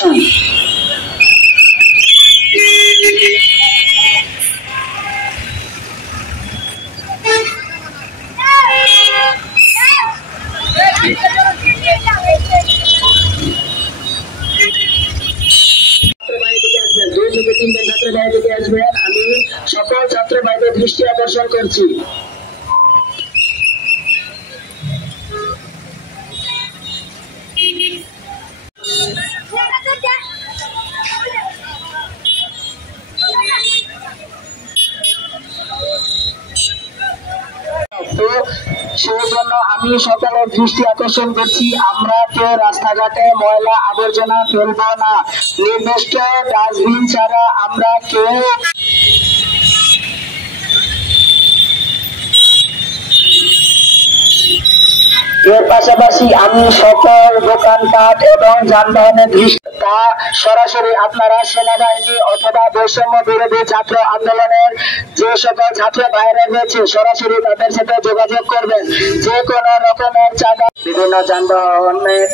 করছি। আমি সকল ছাত্র ভাইদের দৃষ্টি আকর্ষণ করছি। সেই জন্য আমি সকলের দৃষ্টি আকর্ষণ করছি, আমরা কেউ রাস্তাঘাটে ময়লা আবর্জনা ফেলবো না। নির্দিষ্ট ডাস্টবিন ছাড়া আমরা কেউ এর পাশাপাশি আমি সকল দোকানপাট এবং যানবাহনের দৃষ্টি সরাসরি আপনারা সেনাবাহিনী অথবা বৈষম্য বিরোধী ছাত্র আন্দোলনের যে সকল ছাত্র ভাইরা রয়েছে সরাসরি তাদের সাথে যোগাযোগ করবেন। যে কোনো রকমের চাঁদা বিভিন্ন যানবাহনের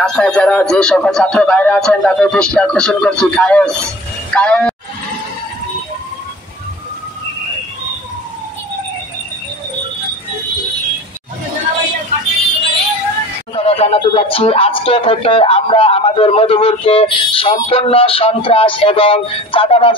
রাস্তায় যারা যে সকল ছাত্র ভাইরা আছেন তাদের দৃষ্টি আকর্ষণ করছি। জানাতে যাচ্ছি, আজকে থেকে আমরা আমাদের মধুপুরকে সম্পূর্ণ সন্ত্রাস এবং চাঁদাবাজ